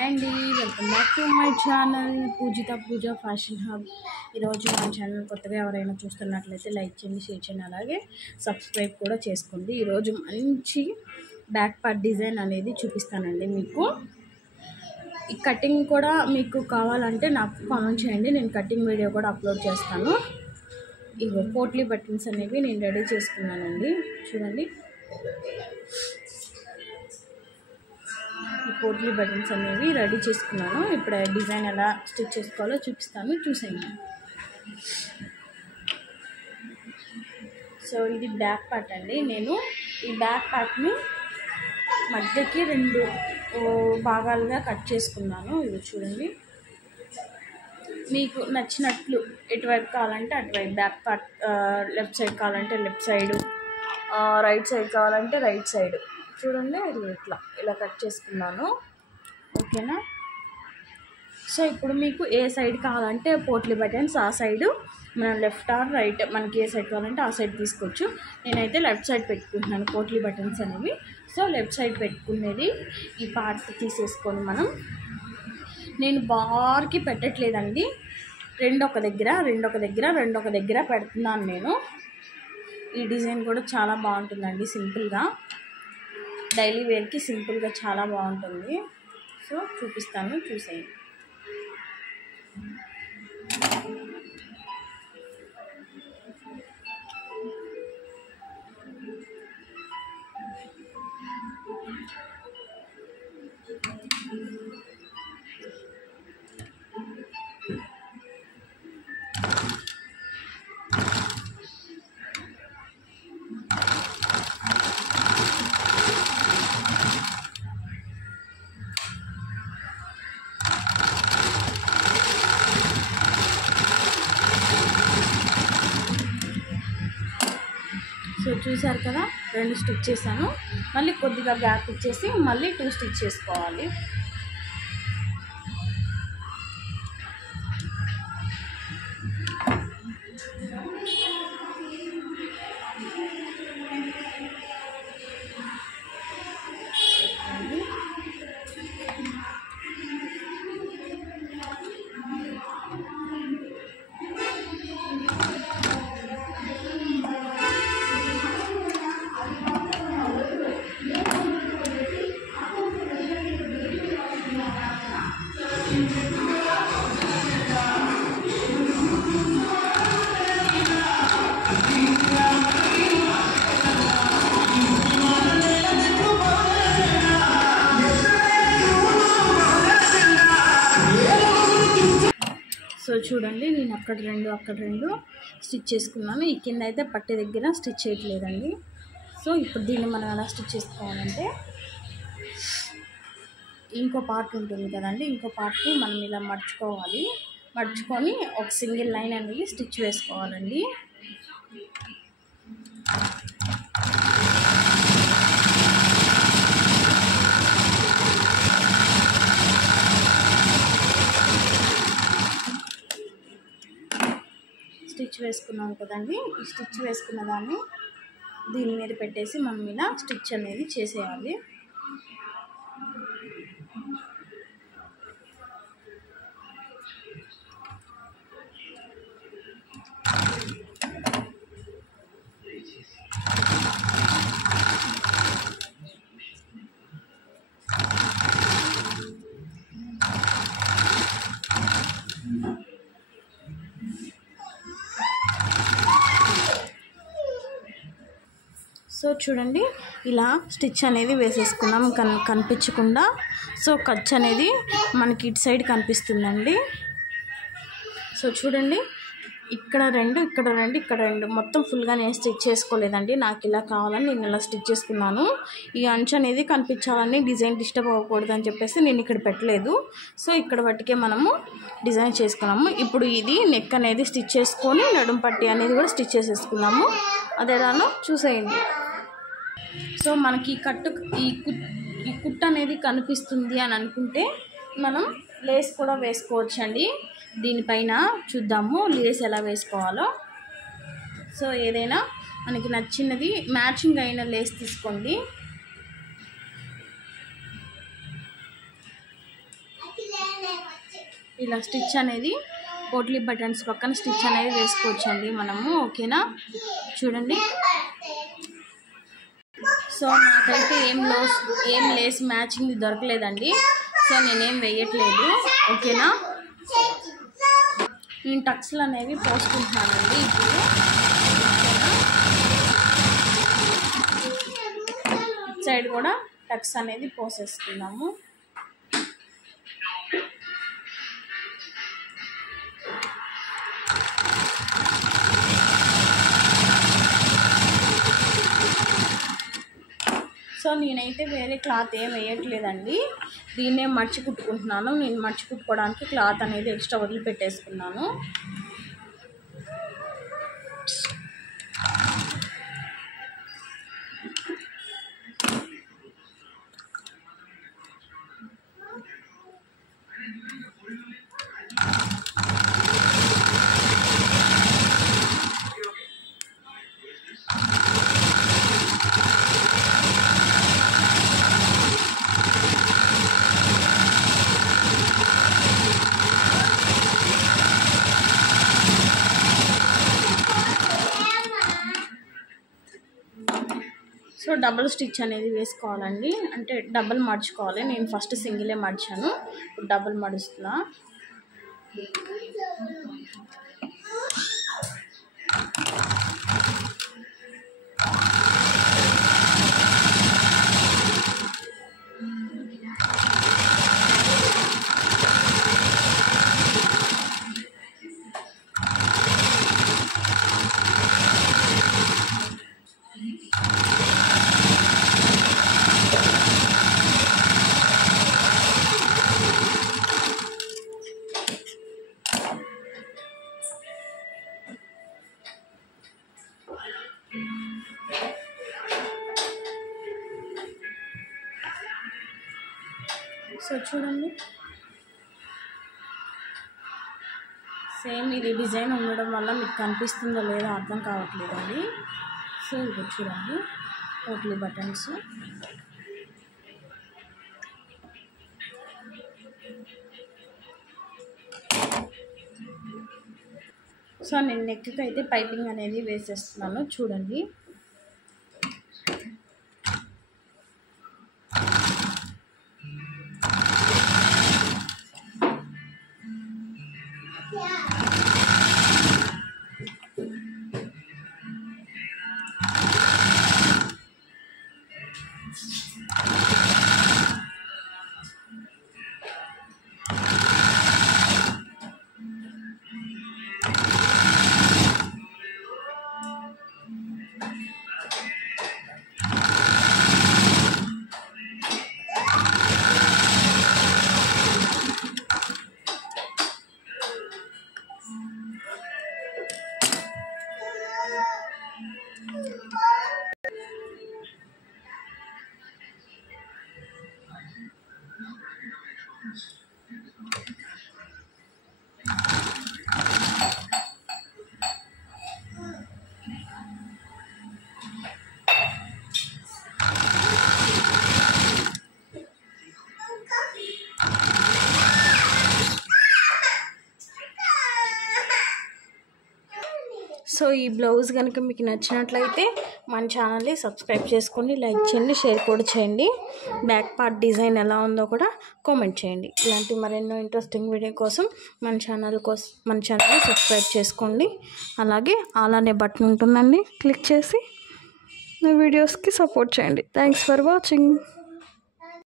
Hi అండి, welcome back to my channel Pujitha Puja fashion hub. ఈరోజు మన ఛానల్ కొత్తగా ఎవరైనా చూస్తున్నట్లయితే లైక్ చేయండి, షేర్ చేయండి, అలాగే సబ్స్క్రైబ్ కూడా చేసుకోండి. ఈరోజు మంచి బ్యాక్ పార్ట్ డిజైన్ అనేది చూపిస్తానండి మీకు. ఈ కటింగ్ కూడా మీకు కావాలంటే నాకు కామెంట్ చేయండి, నేను కటింగ్ వీడియో కూడా అప్లోడ్ చేస్తాను. ఇగో పోట్లీ బటన్స్ అనేవి నేను రెడీ చేసుకున్నానండి. చూడండి, ఈ పోట్లీ బటన్స్ అనేవి రెడీ చేసుకున్నాను. ఇప్పుడు డిజైన్ ఎలా స్టిచ్ చేసుకోవాలో చూపిస్తాను, చూసేయండి. సో ఇది బ్యాక్ పార్ట్ అండి. నేను ఈ బ్యాక్ పార్ట్ని మధ్యకి 2 భాగాలుగా కట్ చేసుకున్నాను. ఇది చూడండి, మీకు నచ్చినట్లు ఎటువైపు కావాలంటే అటువైపు బ్యాక్ పార్ట్, లెఫ్ట్ సైడ్ కావాలంటే లెఫ్ట్ సైడు, రైట్ సైడ్ కావాలంటే రైట్ సైడ్. చూడండి, ఇది ఇలా కట్ చేసుకున్నాను. ఓకేనా? సో ఇప్పుడు మీకు ఏ సైడ్ కావాలంటే పోట్లీ బటన్స్ ఆ సైడు, మనం లెఫ్ట్ ఆర్ రైట్, మనకి ఏ సైడ్ కావాలంటే ఆ సైడ్ తీసుకోవచ్చు. నేనైతే లెఫ్ట్ సైడ్ పెట్టుకుంటున్నాను పోట్లీ బటన్స్ అనేవి. సో లెఫ్ట్ సైడ్ పెట్టుకునేది ఈ పార్ట్ తీసేసుకొని నేను బార్కి పెట్టట్లేదండి, రెండొక దగ్గర పెడుతున్నాను నేను. ఈ డిజైన్ కూడా చాలా బాగుంటుందండి, సింపుల్గా డైలీ వేర్కి సింపుల్గా చాలా బాగుంటుంది. సో చూపిస్తాను, చూసేయండి. సో చూసారు కదా, 2 స్టిచ్ చేశాను. మళ్ళీ కొద్దిగా గ్యాప్ ఇచ్చేసి మళ్ళీ 2 స్టిచ్ చేసుకోవాలి. సో చూడండి, నేను అక్కడ రెండు స్టిచ్ చేసుకున్నాను. ఈ కింద అయితే పట్టే దగ్గర స్టిచ్ చేయట్లేదండి. సో ఇప్పుడు దీన్ని మనం ఎలా స్టిచ్ చేసుకోవాలంటే, ఇంకో పార్ట్ ఉంటుంది కదండి, ఇంకో పార్ట్ని మనం ఇలా మర్చుకొని ఒక సింగిల్ లైన్ అనేది స్టిచ్ వేసుకోవాలండి. స్టిచ్ వేసుకున్నాం కదండి, ఈ స్టిచ్ వేసుకున్న దాన్ని దీని మీద పెట్టేసి మనం ఇలా స్టిచ్ అనేది చేసేయాలి. సో చూడండి, ఇలా స్టిచ్ అనేది వేసేసుకున్నాం కనిపించకుండా. సో ఖర్చు అనేది మనకి ఇటు సైడ్ కనిపిస్తుందండి. సో చూడండి, ఇక్కడ 2 ఇక్కడ 2 మొత్తం ఫుల్గా నేను స్టిచ్ చేసుకోలేదండి. నాకు ఇలా కావాలని నేను ఇలా స్టిచ్ చేసుకున్నాను. ఈ అంచు అనేది కనిపించాలని, డిజైన్ డిస్టర్బ్ అవ్వకూడదు అని చెప్పేసి నేను ఇక్కడ పెట్టలేదు. సో ఇక్కడ బట్టికే మనము డిజైన్ చేసుకున్నాము. ఇప్పుడు ఇది నెక్ అనేది స్టిచ్ చేసుకొని నడుం పట్టి అనేది కూడా స్టిచ్ చేసేసుకున్నాము. అదేలానో చూసేయండి. సో మనకి ఈ కుట్టు అనేది కనిపిస్తుంది అని అనుకుంటే మనం లేస్ కూడా వేసుకోవచ్చండి. దీనిపైన చూద్దాము లేస్ ఎలా వేసుకోవాలో. సో ఏదైనా మనకి నచ్చినది మ్యాచింగ్ అయిన లేస్ తీసుకోండి. ఇలా స్టిచ్ అనేది పోట్లీ బటన్స్ పక్కన స్టిచ్ అనేది వేసుకోవచ్చండి మనము. ఓకేనా, చూడండి. సో నాకైతే ఏం లేస్ మ్యాచింగ్ దొరకలేదండి. సో నేనేం వేయట్లేదు. ఓకేనా, నేను టక్స్లు అనేవి పోసుకుంటున్నానండి ఇప్పుడు. ఇటు సైడ్ కూడా టక్స్ అనేది పోసేసుకున్నాము. సో నేనైతే వేరే క్లాత్ ఏం వేయట్లేదండి, దీన్నే మడిచి కుట్టుకుంటున్నాను. నేను మడిచి కుట్టుకోవడానికి క్లాత్ అనేది ఎక్స్ట్రా వదిలిపెట్టేసుకున్నాను. సో డబుల్ స్టిచ్ అనేది వేసుకోవాలండి, అంటే డబుల్ మడుచుకోవాలి. నేను ఫస్ట్ సింగిలే మడిచాను, ఇప్పుడు డబుల్ మడుస్తున్నా. సో చూడండి, సేమ్ ఇది డిజైన్ ఉండడం వల్ల మీకు కనిపిస్తుందో లేదో అర్థం కావట్లేదండి. సో ఇది చూడండి పోట్లీ బటన్స్. సో నేను నెక్కి అయితే పైపింగ్ అనేది వేసేస్తున్నాను, చూడండి. సో ఈ బ్లౌజ్ కనుక మీకు నచ్చినట్లయితే మన ఛానల్ని సబ్స్క్రైబ్ చేసుకోండి, లైక్ చేయండి, షేర్ కూడా చేయండి. బ్యాక్ పార్ట్ డిజైన్ ఎలా ఉందో కూడా కామెంట్ చేయండి. ఇలాంటి మరెన్నో ఇంట్రెస్టింగ్ వీడియో కోసం మన ఛానల్ని సబ్స్క్రైబ్ చేసుకోండి. అలాగే ఆల్ అనే బటన్ ఉంటుందండి, క్లిక్ చేసి నా వీడియోస్కి సపోర్ట్ చేయండి. Thanks for watching.